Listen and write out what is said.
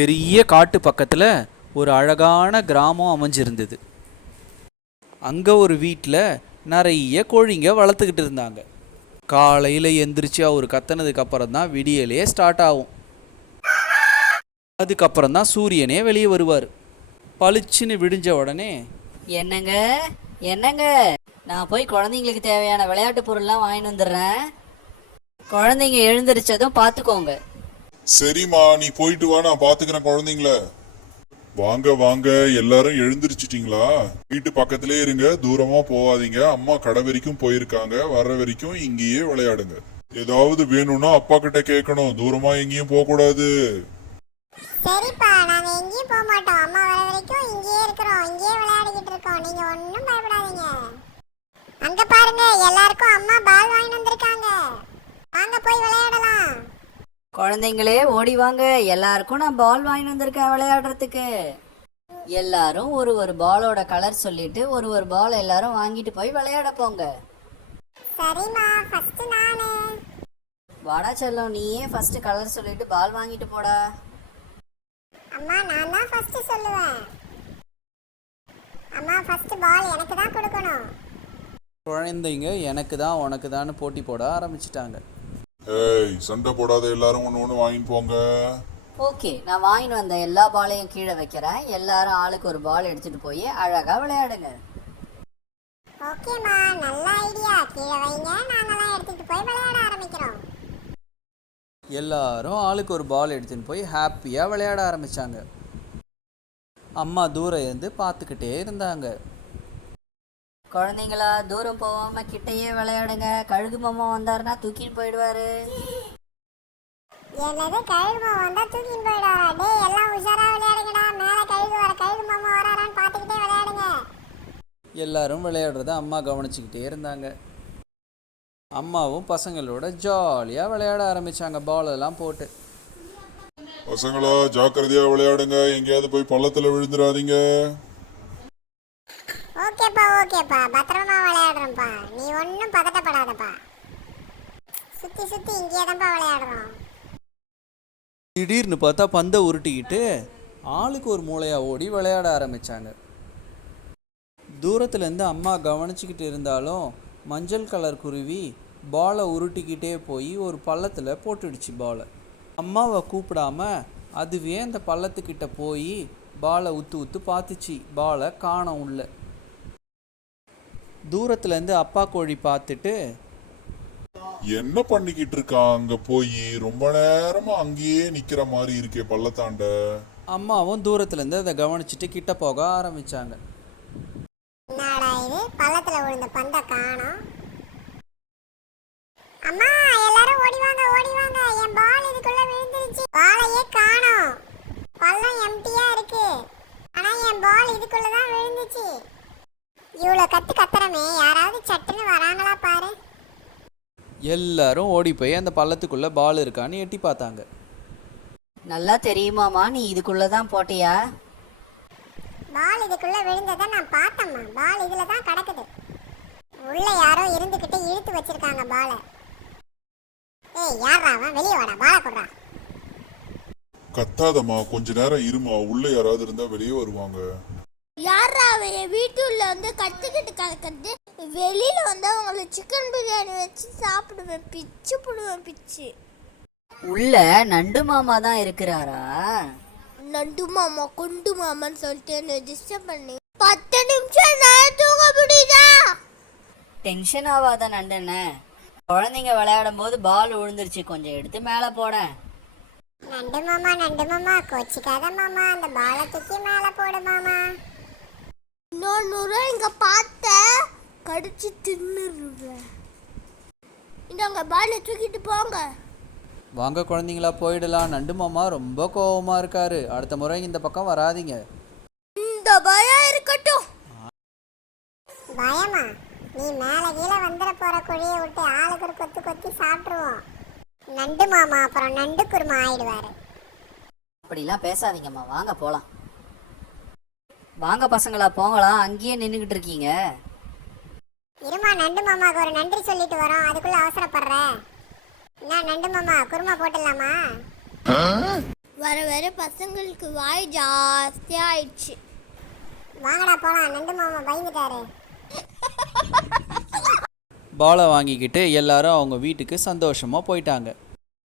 பெரிய காட்டு பக்கத்தில் ஒரு அழகான கிராமம் அமைஞ்சிருந்தது. அங்கே ஒரு வீட்டில் நிறைய கோழிங்க வளர்த்துக்கிட்டு இருந்தாங்க. காலையில் எந்திரிச்சு அவர் கத்துனதுக்கு அப்புறம் தான் விடியலே ஸ்டார்ட் ஆகும். அதுக்கப்புறம் தான் சூரியனே வெளியே வருவார். பளிச்சுன்னு விடிஞ்ச உடனே, என்னங்க என்னங்க, நான் போய் குழந்தைங்களுக்கு தேவையான விளையாட்டு பொருள்லாம் வாங்கிட்டு வந்துடுறேன். குழந்தைங்க எழுந்திரிச்சதும் பார்த்துக்கோங்க. சரிம்மா, நீ போயிட்டு வா, நான் பாத்துக்கிறேன் குழந்தைங்கள. வாங்க வாங்க, எல்லாரும் எழுந்திருச்சிட்டீங்களா? வீட்டு பக்கத்திலே இருங்க, தூரமா போகாதீங்க. அம்மா கடை வரைக்கும் போயிருக்காங்க, வர்ற வரைக்கும் இங்கேயே விளையாடுங்க. ஏதாவது வேணும்னா அப்பா கிட்ட கேட்கணும், தூரமா எங்கேயும் போக கூடாது. சரிப்பா, நாங்க எங்கேயும் போக மாட்டோம். அம்மா வர வரைக்கும் இங்கேயே இருக்கிறோம், இங்கேயே விளையாடிக்கிட்டு இருக்கோம். நீங்க ஒன்றும் பயப்படாதீங்க. அங்க பாருங்க, எல்லாருக்கும் அம்மா பால் வாங்கிட்டு வந்திருக்காங்க. வாங்க போய் விளையாடலாம். குழந்தைங்களே ஓடி வாங்க, எல்லாருக்கும் நான் பால் வாங்கிட்டு வந்திருக்கேன் விளையாடுறதுக்கு. எல்லாரும் ஒரு ஒரு பாலோட கலர் சொல்லிட்டு ஒரு பால் எல்லாரும் வாங்கிட்டு போய் விளையாட போங்க. சரிம்மா, ஃபர்ஸ்ட் நானு. வாடா செல்லம், நீயே ஃபர்ஸ்ட் கலர் சொல்லிட்டு பால் வாங்கிட்டு போடா. அம்மா, நான் தான் ஃபர்ஸ்ட் சொல்லுவேன். அம்மா, ஃபர்ஸ்ட் பால் எனக்கு தான் கொடுக்கணும். குழந்தைங்க எனக்கு தான் உனக்கு தான் போட்டி போட ஆரம்பிச்சிட்டாங்க. ஏய், சண்டை போடாத, எல்லாரும் ஒன்று ஒன்று வாங்கிட்டு போங்க. ஓகே, நான் வாங்கிட்டு வந்த எல்லா பாலையும் கீழே வைக்கிறேன். எல்லாரும் ஆளுக்கு ஒரு பால் எடுத்துட்டு போய் அழகா விளையாடுங்க. ஓகேம்மா, நல்ல ஐடியா. கீழே வைங்க, நாங்கெல்லாம் எடுத்துட்டு போய் விளையாட ஆரம்பிக்கிறோம். எல்லாரும் ஆளுக்கு ஒரு பால் எடுத்துன்னு போய் ஹாப்பியாக விளையாட ஆரம்பித்தாங்க. அம்மா தூரம் இருந்து பார்த்துக்கிட்டே இருந்தாங்க. குழந்தைங்களா, தூரம் போகாம கிட்டையே விளையாடுங்க. கழுகு மாமா வந்தாருன்னா தூக்கிட்டு போயிடுவாரு. என்னது, கழுகு மாமா வந்தா தூக்கிட்டு போயிடாரா? டேய், எல்லாம் உஷாரா விளையாடுங்கடா. மேலே கழுகு மாமா வராரான்னு பார்த்துக்கிட்டே விளையாடுங்க. எல்லாரும் விளையாடுறத அம்மா கவனிச்சுக்கிட்டே இருந்தாங்க. அம்மாவும் பசங்களோட ஜாலியாக விளையாட ஆரம்பித்தாங்க, பாலெல்லாம் போட்டு. பசங்களா, ஜாக்கிரதையா விளையாடுங்க, எங்கேயாவது போய் பள்ளத்துல விழுந்துடாதீங்க. ஓகேப்பா, பத்திரமா விளையாடுறோம்ப்பா. நீ ஒன்றும் பதட்டப்படாதப்பா. சுற்றி சுற்றி இங்கேயே தான்ப்பா விளையாடுறோம். திடீர்னு பார்த்தா பந்தை உருட்டிக்கிட்டு ஆளுக்கு ஒரு மூளையாக ஓடி விளையாட ஆரம்பித்தாங்க. தூரத்துலேருந்து அம்மா கவனிச்சிக்கிட்டு இருந்தாலும் மஞ்சள் கலர் குருவி பாலை உருட்டிக்கிட்டே போய் ஒரு பள்ளத்தில் போட்டுடுச்சு பாலை. அம்மாவை கூப்பிடாம அதுவே அந்த பள்ளத்துக்கிட்ட போய் பாலை உத்து பார்த்துச்சு. பாலை காணோம் உள்ள. தூரத்துலேருந்து அப்பா கோழி பார்த்துட்டு, என்ன பண்ணிக்கிட்டு இருக்கான் அங்க போய்? ரொம்ப நேரமா அங்கேயே நிக்கிற மாதிரி இருக்கே பள்ளத்தாண்ட. அம்மாவும் தூரத்துலேருந்து அதை கவனிச்சுட்டு கிட்ட போக ஆரம்பித்தாங்க. என்னடா இது, பள்ளத்துல விழுந்த பந்தை காணோம். அம்மா, எல்லாரும் ஓடி வாங்க. என் பால் இதுக்குள்ள விழுந்துருச்சு. பாலையே காணோம். பள்ளம் எம்டியா இருக்கு, ஆனா என் பால் இதுக்குள்ள தான் விழுந்துச்சு. இவ்வளோ கத்துறமே, யாராவது சட்டுன்னு வராங்களா பாரு. எல்லாரும் ஓடி போய் அந்த பள்ளத்துக்குள்ளே பால் இருக்கான்னு எட்டி பார்த்தாங்க. நல்லா தெரியுமாமா, நீ இதுக்குள்ளதான் போட்டியா? பால் இதுக்குள்ள விழுந்ததை நான் பார்த்தேம்மா. பால் இதுல தான் கிடக்குது. உள்ள யாரோ இருந்துகிட்டு இழுத்து வச்சிருக்காங்க பாலை. ஏய், யாரா அவன்? வெளியே வாடா, பாலை கொடுறா. கத்தாதம்மா, கொஞ்ச நேரம் இருமா, உள்ள யாராவது இருந்தா வெளியே வருவாங்க. யாரா அவன் வீட்டுள்ள வந்து கத்துக்கிட்டு கலக்கிறது? வெளியில வந்து அவங்கள சிக்கன் பிரியாணி வச்சு சாப்பிடுவேன், பிச்சு போடுவேன் பிச்சு. உள்ள நண்டு மாமா தான் இருக்கிறாரா? நண்டு மாமா கொண்டு மாமான்னு சொல்லிட்டு என்ன டிஸ்டர்ப் பண்ணி 10 நிமிஷம் நான் தூங்க முடியுதா? டென்ஷன் ஆகாத நண்டுன்னு. குழந்தைங்க விளையாடும் போது பால் விழுந்துருச்சு, கொஞ்சம் எடுத்து மேலே போட. நண்டு மாமா கோச்சிக்காத மாமா. அந்த பாலை தூக்கி மேல போடு மாமா. இன்னொரு இங்க பார்த்த கடிச்சு தின்னுருவேன். இந்தாங்க பாலை தூக்கிட்டு போங்க. வாங்க குழந்தைங்களா, போயிடலாம். நண்டு மாமா ரொம்ப கோவமாக இருக்காரு. அடுத்த முறை இந்த பக்கம் வராதீங்க. இந்த பயம் இருக்கட்டும். பயமா? நீ மேல கீழே வந்துட போற குழியை விட்டு ஆளுக்கு ஒரு கொத்தி சாப்பிட்டுருவோம். நண்டு மாமா அப்புறம் நண்டு குருமா ஆயிடுவாரு. அப்படிலாம் பேசாதீங்கம்மா, வாங்க போகலாம். வாங்க பசங்களா, போங்கலாம். அங்கேயே நின்றுக்கிட்டு இருக்கீங்க. இருமா, நண்டு மாமாவுக்கு ஒரு நன்றி சொல்லிட்டு வரோம், அதுக்குள்ள அவசரப்படுற. என்ன நண்டு மாமா, குருமா போட்டுடலாமா? வர வர பசங்களுக்கு வாய் ஜாஸ்தியா ஆயிடுச்சு. வாங்கடா போலாம், நண்டு மாமா பயந்துட்டாரு. பாலை வாங்கிக்கிட்டு எல்லாரும் அவங்க வீட்டுக்கு சந்தோஷமாக போயிட்டாங்க.